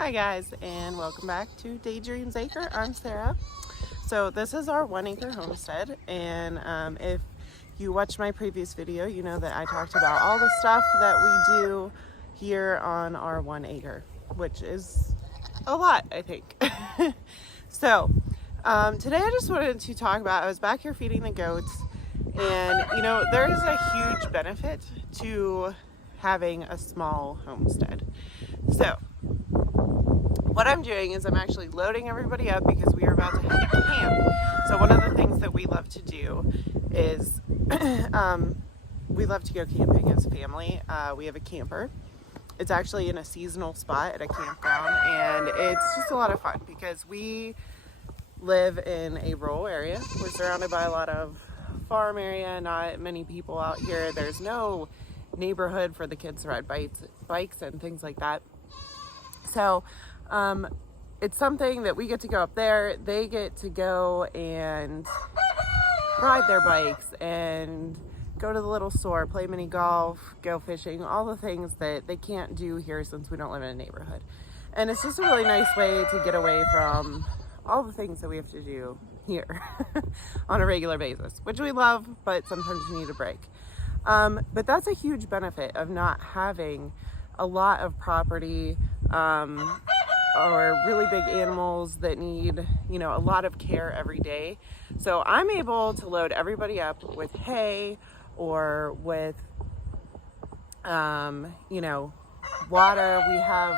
Hi guys, and welcome back to Daydreams Acre. I'm Sarah. So this is our 1 acre homestead, and if you watched my previous video, you know that I talked about all the stuff that we do here on our 1 acre, which is a lot, I think. So today I just wanted to talk about, I was back here feeding the goats, and there is a huge benefit to having a small homestead. So what I'm doing is I'm actually loading everybody up because we are about to head to camp. So one of the things that we love to do is we love to go camping as a family. We have a camper. It's actually in a seasonal spot at a campground, and it's just a lot of fun because we live in a rural area. We're surrounded by a lot of farm area, not many people out here. There's no neighborhood for the kids to ride bikes and things like that. So it's something that we get to go up there. They get to go and ride their bikes and go to the little store, play mini golf, go fishing, all the things that they can't do here since we don't live in a neighborhood. And it's just a really nice way to get away from all the things that we have to do here on a regular basis, which we love, but sometimes you need a break. But that's a huge benefit of not having a lot of property or really big animals that need, a lot of care every day. So I'm able to load everybody up with hay or with, water. We have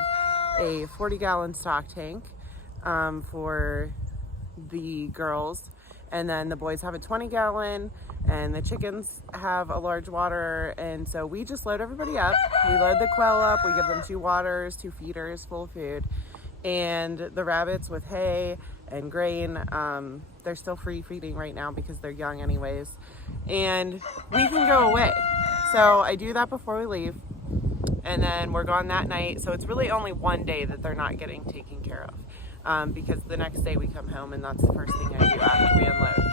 a 40-gallon stock tank for the girls, and then the boys have a 20-gallon, and the chickens have a large water. And so we just load everybody up. We load the quail up, we give them 2 waters, 2 feeders full of food, and the rabbits with hay and grain. They're still free feeding right now because they're young anyways, and we can go away. So I do that before we leave, and then we're gone that night. So it's really only one day that they're not getting taken care of, because the next day we come home, and that's the first thing I do after we unload.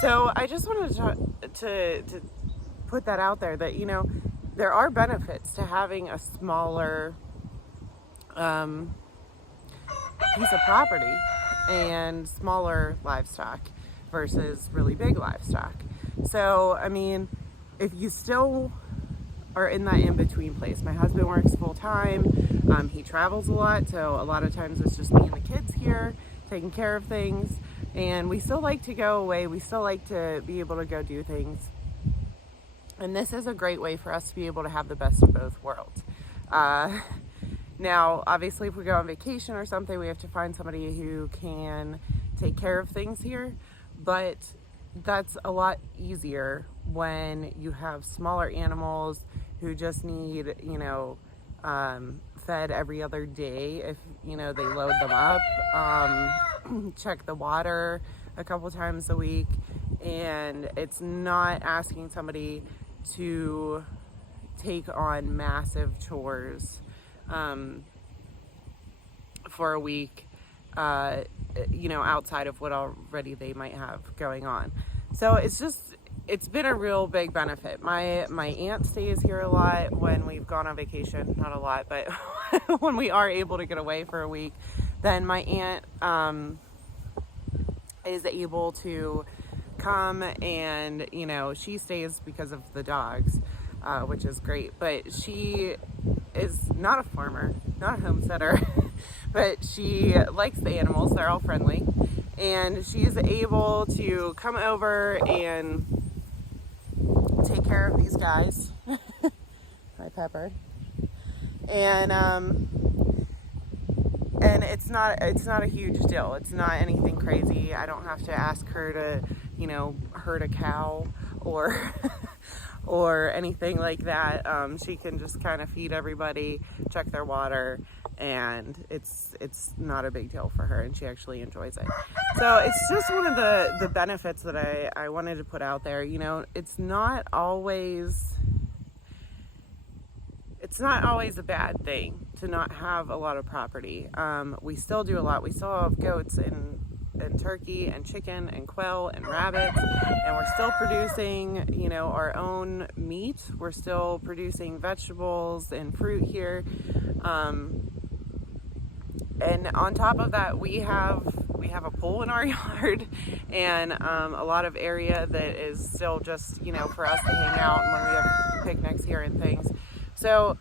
So I just wanted to put that out there that, there are benefits to having a smaller piece of property and smaller livestock versus really big livestock. So, if you still are in that in-between place, my husband works full-time, he travels a lot, so a lot of times it's just me and the kids here taking care of things. And we still like to go away. We still like to be able to go do things. And this is a great way for us to be able to have the best of both worlds. Now, obviously, if we go on vacation or something, we have to find somebody who can take care of things here. But that's a lot easier when you have smaller animals who just need, fed every other day if, they load them up. Check the water a couple times a week, and it's not asking somebody to take on massive chores for a week, outside of what already they might have going on. So it's been a real big benefit. My aunt stays here a lot when we've gone on vacation. Not a lot, but when we are able to get away for a week, then my aunt is able to come, and she stays because of the dogs, which is great. But she is not a farmer, not a homesteader, but she likes the animals. They're all friendly, and she's able to come over and take care of these guys. Hi, Pepper. And it's not a huge deal. It's not anything crazy. I don't have to ask her to, herd a cow or or anything like that. She can just kind of feed everybody, check their water, and it's not a big deal for her, and she actually enjoys it. So it's just one of the benefits that I wanted to put out there. It's not always a bad thing to not have a lot of property. We still do a lot. We still have goats and turkey and chicken and quail and rabbits, and we're still producing, our own meat. We're still producing vegetables and fruit here. And on top of that, we have a pool in our yard, and a lot of area that is still just, you know, for us to hang out and when we have picnics here and things. So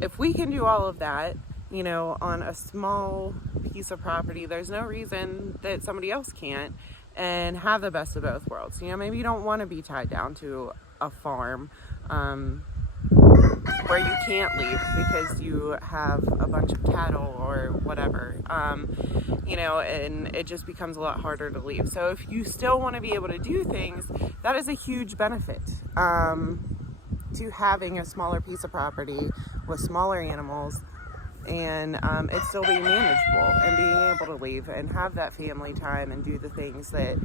if we can do all of that, you know, on a small piece of property, there's no reason that somebody else can't, and have the best of both worlds. You know, maybe you don't want to be tied down to a farm where you can't leave because you have a bunch of cattle or whatever, you know, and it just becomes a lot harder to leave. So if you still want to be able to do things, that is a huge benefit to having a smaller piece of property with smaller animals, and it still being manageable and being able to leave and have that family time and do the things that,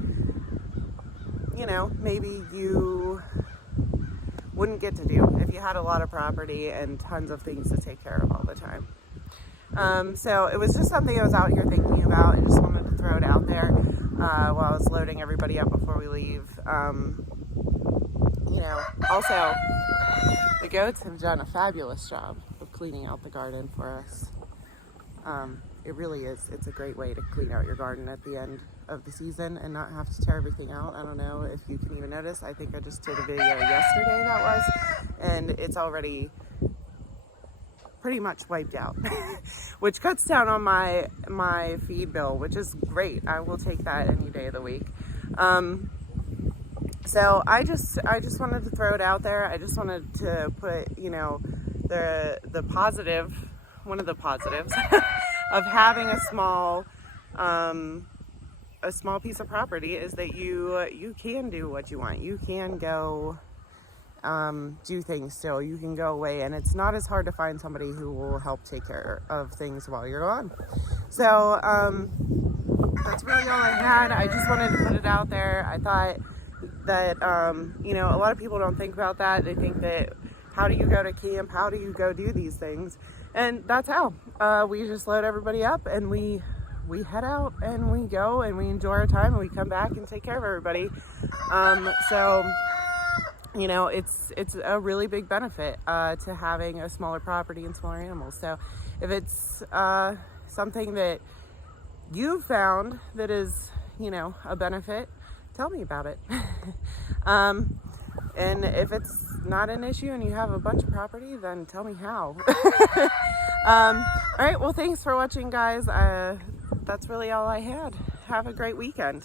you know, maybe you wouldn't get to do if you had a lot of property and tons of things to take care of all the time. So it was just something I was out here thinking about. I just wanted to throw it out there while I was loading everybody up before we leave. You know, also, the goats have done a fabulous job of cleaning out the garden for us. It really is. It's a great way to clean out your garden at the end of the season and not have to tear everything out. I don't know if you can even notice. I think I just did a video yesterday that was, and it's already pretty much wiped out, which cuts down on my feed bill, which is great. I will take that any day of the week. So I just wanted to throw it out there. I just wanted to put, you know, the positive, one of the positives of having a small piece of property is that you can do what you want. You can go do things still. You can go away, and it's not as hard to find somebody who will help take care of things while you're gone. So that's really all I had. I just wanted to put it out there. I thought that you know, a lot of people don't think about that. They think that, how do you go to camp? How do you go do these things? And that's how we just load everybody up, and we head out and we go and we enjoy our time, and we come back and take care of everybody. So, you know, it's a really big benefit to having a smaller property and smaller animals. So if it's something that you've found that is, you know, a benefit, tell me about it. And if it's not an issue and you have a bunch of property, then tell me how. All right, well, thanks for watching, guys. That's really all I had. Have a great weekend.